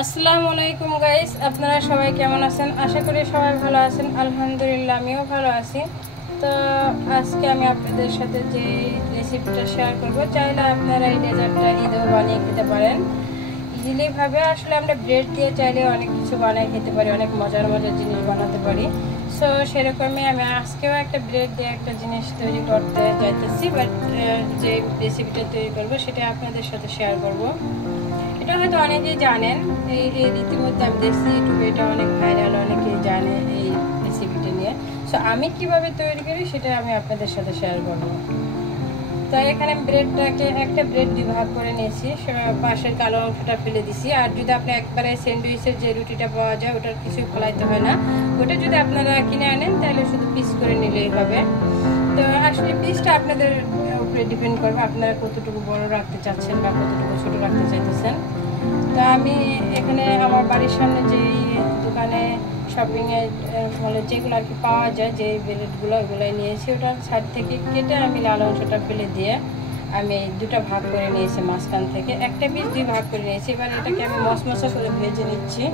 আসসালামু আলাইকুম গাইস, আপনারা সবাই কেমন আছেন? আশা করি সবাই ভালো আছেন। আলহামদুলিল্লাহ আমিও ভালো আছি। তো আজকে আমি আপনাদের সাথে যে রেসিপিটা শেয়ার করব, চাইলে আপনারা এই ডেজার্টটা ঈদেও বানিয়ে খেতে পারেন ইজিলিভাবে। আসলে আমরা ব্রেড দিয়ে চাইলে অনেক কিছু বানিয়ে খেতে পারি, অনেক মজার মজার জিনিস বানাতে পারি। সো সেরকমই আমি আজকেও একটা ব্রেড দিয়ে একটা জিনিস তৈরি করতে যাইতেছি, বাট যে রেসিপিটা তৈরি করবো সেটা আপনাদের সাথে শেয়ার করব। এটা হয়তো অনেকেই জানেন, এই রীতিমধ্যে আমি দেখছি ইউটিউবে এটা অনেক ভাইরাল, অনেকেই জানে এই রেসিপিটা নিয়ে। সো আমি কিভাবে তৈরি করি সেটা আমি আপনাদের সাথে শেয়ার করব। তো এখানে ব্রেডটাকে একটা ব্রেড বিভাগ করে নিয়েছি, পাশের কালো অংশটা ফেলে দিছি। আর যদি আপনি একবারে স্যান্ডউইচের যে রুটিটা পাওয়া যায় ওটার কিছু ফেলাইতে হয় না, ওটা যদি আপনারা কিনে আনেন তাহলে শুধু পিস করে নিলেই হবে। তো আসলে পিসটা আপনাদের উপরে ডিপেন্ড করবে, আপনারা কতটুকু বড় রাখতে চাচ্ছেন বা কতটুকু ছোট রাখতে চাইতেছেন। তো আমি এখানে আমার বাড়ির সামনে যেই দোকানে শপিংয়ে মলে যেগুলো আর কি পাওয়া যায়, যে ব্রেডগুলো ওগুলোই নিয়েছি। ওটার সাইড থেকে কেটে আমি লাল অংশটা ফেলে দিয়ে আমি দুটা ভাগ করে নিয়েছি, মাঝখান থেকে একটা পিস দুই ভাগ করে নিয়েছি। এবার এটাকে আমি মশমশা করে ভেজে নিচ্ছি।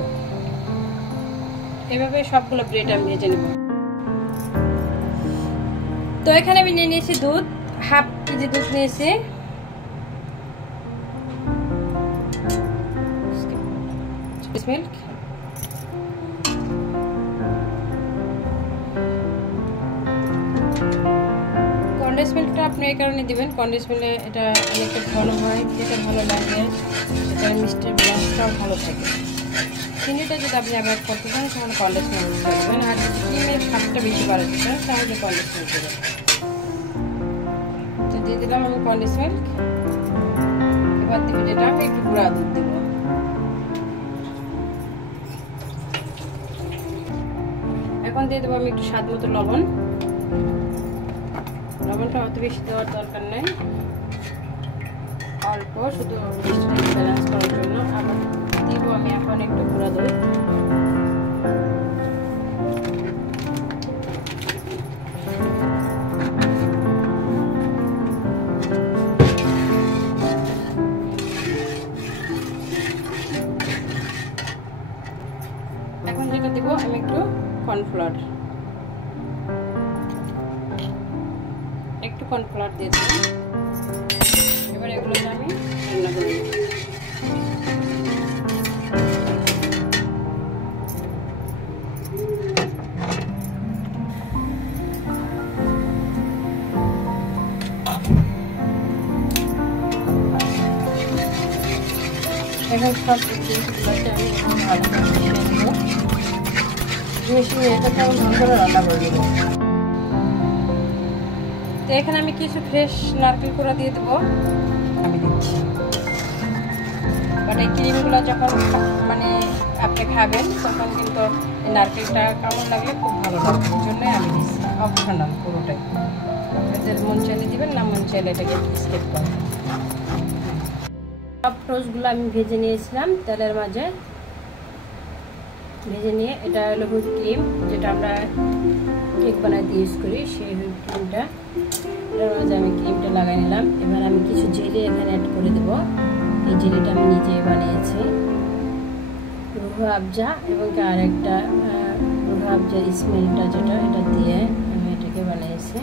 এভাবে সবগুলো ব্রেড আমি ভেজে নেব। তো এখানে আমি নিয়ে নিয়েছি দুধ, হাফ কেজি দুধ নিয়েছি। মিল্ক, কনডেন্স মিল্কটা আপনি এই কারণে দিবেন, কনডেন্স মিল্কে এটা অনেকটা ঘন হয়, খেতে ভালো লাগে, এটা মিষ্টির ব্যালেন্সটাও ভালো থাকে। চিনিটা যদি আপনি অ্যাভয়েড করতে চান তাহলে কনডেন্স মিল্ক দেবেন, আর যদি ক্রিমের স্বাদটা বেশি বাড়াতে চান তাহলে কনডেন্স মিল্ক দেবেন। তো দিয়ে দিলাম আমি কনডেন্স মিল্ক। এবার দিবি যেটা আমি একটু গুঁড়া দুধ দেবো। এখন দিয়ে দেবো আমি একটু স্বাদ মতো লবণ। লবণটা অত বেশি দেওয়ার দরকার নেই, অল্প, শুধু মিষ্টিটা ব্যালেন্স করার জন্য। আবার দিব আমি এখন একটু গুঁড়া দুধ। এখন যেটা দিব আমি একটু কর্নফ্লাওয়ার, দিয়ে দেবো। এবার এগুলো আমি রান্না করে নেব। এখন সব জিনিসগুলোকে আমি ভালো করে মিশিয়ে নেব। মিশিয়ে এটাকে আমি ভালো করে রান্না করে দেবো। তো এখানে আমি কিছু ফ্রেশ নারকেল কুড়া দিয়ে দেবো, আমি দিচ্ছি। বাট এই ক্রিমগুলো যখন মানে আপনি খাবেন তখন কিন্তু নারকেলটা কেমন লাগলে খুব ভালো লাগবে, এই জন্যই আমি দিচ্ছি। অপশনাল পুরোটাই, আপনাদের মন চাইলে দিবেন, না মন চাইলে এটাকে স্কিপ করবেন। সব টোস্টগুলো আমি ভেজে নিয়েছিলাম তেলের মাঝে, ভেজে নিয়ে এটা হলো হুইপ ক্রিম, যেটা আমরা কেক বানাতে ইউজ করি, সেই হুইপ ক্রিমটা এটার মাঝে আমি ক্রিমটা লাগাই নিলাম। এবার আমি কিছু জেলি এখানে অ্যাড করে দেবো। এই জেলিটা আমি নিজেই বানিয়েছি, রুহু আফজা এবং আরেকটা রুহু আফজার স্মেলটা যেটা, এটা দিয়ে আমি এটাকে বানিয়েছি।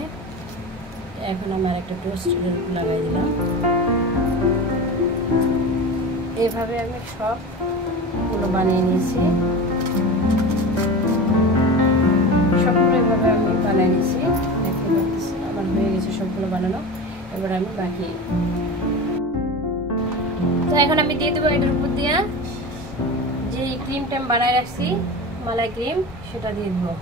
এখন আমি আরেকটা টোস্টের লাগাই দিলাম। এইভাবে আমি সবগুলো বানিয়ে নিয়েছি, সবগুলো এভাবে আমি বানিয়ে নিয়েছি। দেখতে পাচ্ছি আমার হয়ে গেছে সবগুলো বানানো। এবার আমি বাকি, তো এখন আমি দিয়ে দেবো এটার উপর দিয়ে যে ক্রিমটা আমি বানায় রাখছি, মালাই ক্রিম, সেটা দিয়ে দেবো।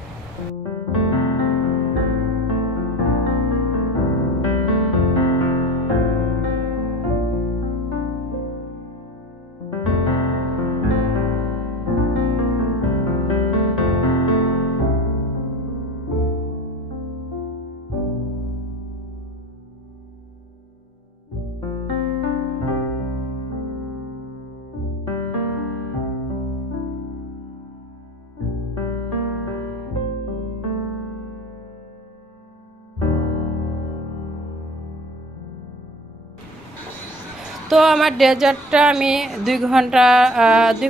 তো আমার ডেজার্টটা আমি 2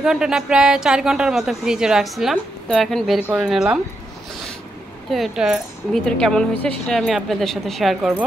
ঘন্টা না প্রায় 4 ঘন্টার মতো ফ্রিজে রাখছিলাম। তো এখন বের করে নিলাম। তো এটা ভিতরে কেমন হয়েছে সেটা আমি আপনাদের সাথে শেয়ার করব।